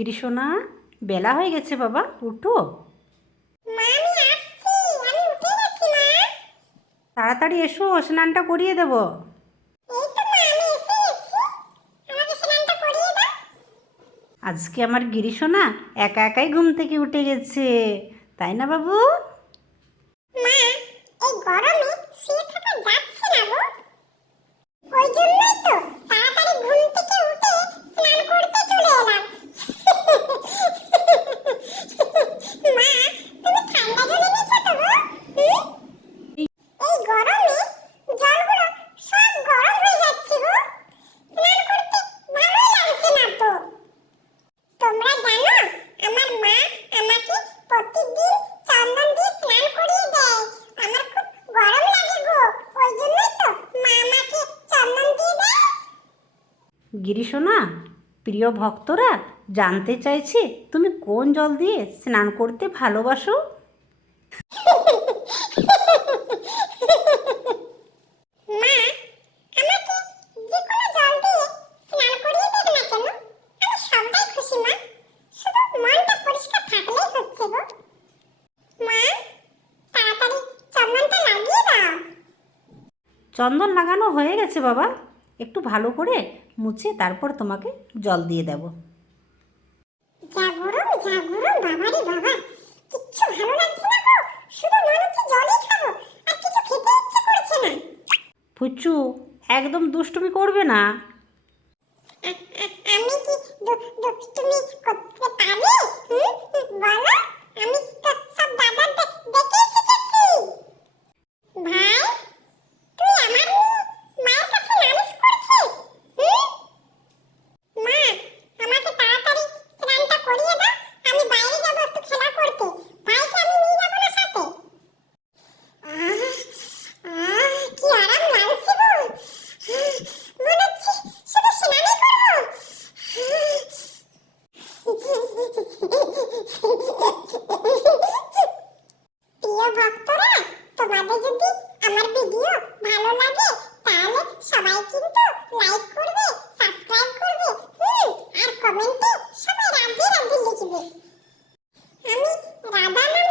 গিরিশোনা, বেলা হয়ে গেছে বাবা, উঠো। মা আমি আসছি, আমি উঠে গেছি মা। তাড়াতাড়ি এসো, স্নানটা করিয়ে দেব। এই তো মা আমি এসে গেছি, আমাকে স্নানটা করিয়ে দাও। আজকে আমার গিরিশোনা একা একাই ঘুম থেকে উঠে গেছে, তাই না বাবু? মা এই গরমে শুয়ে থাকা যাচ্ছে না গো, ওই জন্যই তো তাড়াতাড়ি ঘুম থেকে উঠে স্নান করতে চলে এলাম। মা তুমি ঠান্ডা জল এনেছো তো গো? এই গরমে জলগুলো সব গরম হয়ে যাচ্ছে গো, স্নান করতে ভালোই লাগছে না তো। তোমরা জানো আমার মা আমাকে প্রতিদিন চন্দন দিয়ে স্নান করিয়ে দেয়, আমার খুব গরম লাগে গো, ওই জন্যই তো মা আমাকে চন্দন দিয়ে দেয়। গিরিশোনা, প্রিয় ভক্তরা জানতে চাইছে তুমি কোন জল দিয়ে স্নান করতে ভালোবাসো? মা আমাকে যে কোনো জল দিয়ে স্নান করিয়ে দেবে না কেন, আমি সবটাই খুশি মা, শুধু মনটা পরিষ্কার থাকলেই হচ্ছে গো। মা তাড়াতাড়ি চন্দনটা লাগিয়ে দাও। চন্দন লাগানো হয়ে গেছে বাবা, একটু ভালো করে মুছে তারপর তোমাকে জল দিয়ে দেব। যা গরম বাবারে বাবা, কিচ্ছু ভালো লাগছে না গো, শুধু মনে হচ্ছে জলই খাবো, আর কিছু খেতে ইচ্ছে করছে না। ফুচু, একদম দুষ্টুমি করবে না। আমি কি দুষ্টুমি করতে পারি? বলো, আমি তো সব দাদা দেখে শিখেছি। ভাই তুই আমার মায়ের কাছে নালিশ করছিস? মা আমাকে তাড়াতাড়ি স্নানটা করিয়ে দাও, আমি বাইরে যাব একটু খেলা করতে, ভাইকে আমি নিয়ে যাব না সাথে। কি আরাম লাগছে গো, মনে হচ্ছে শুধু স্নানই করবো। প্রিয় ভক্তরা, তোমাদের যদি আমার ভিডিও ভালো লাগে তাহলে সবাই কিন্তু লাইক করবে, সাবস্ক্রাইব করবে, আর কমেন্টে সবাই রাধে রাধে লিখবে। আমি রাধা নামে